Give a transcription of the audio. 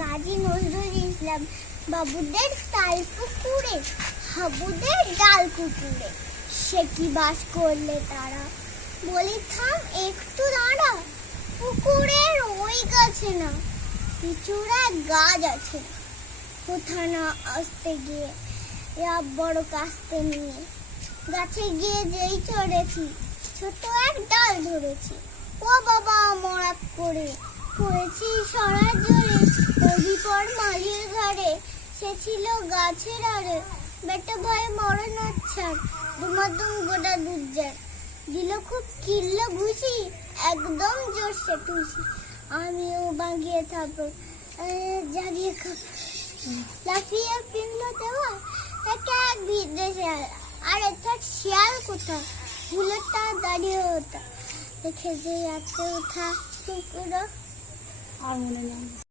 কাজী নজরুল ইসলাম বাবুদের তাল পুকুরে হাবুদের ডাল কুকুরে সে কি বাস করলে তারা। বলি থাম একটু দাঁড়া, পুকুরের ওই গাছে না পিছুরা গাছ আছে না, কোথা না আসতে গিয়ে বড় কাস্তে নিয়ে গাছে গিয়ে যেই চড়েছি ছোট এক ডাল ধরেছি। ও বাবা মরাক করে পড়েছি সরা জোরে, নদী পর মালির ঘরে সে ছিল গাছের আড়ে। বেটা ভয় মরণ ছাড় দুমাদুম গোটা দুধ দিল খুব কিল্ল ঘুষি, একদম জোরসে টুসি। আমিও বাগিয়ে থাকবো জাগিয়ে খাবো লাফিয়ে পিনল দেওয়া একে এক বিদেশে। আর অর্থাৎ শিয়াল কোথা ভুলেটা দাঁড়িয়ে ওঠা দেখে যে এত ওঠা কুকুর আর মনে নেই।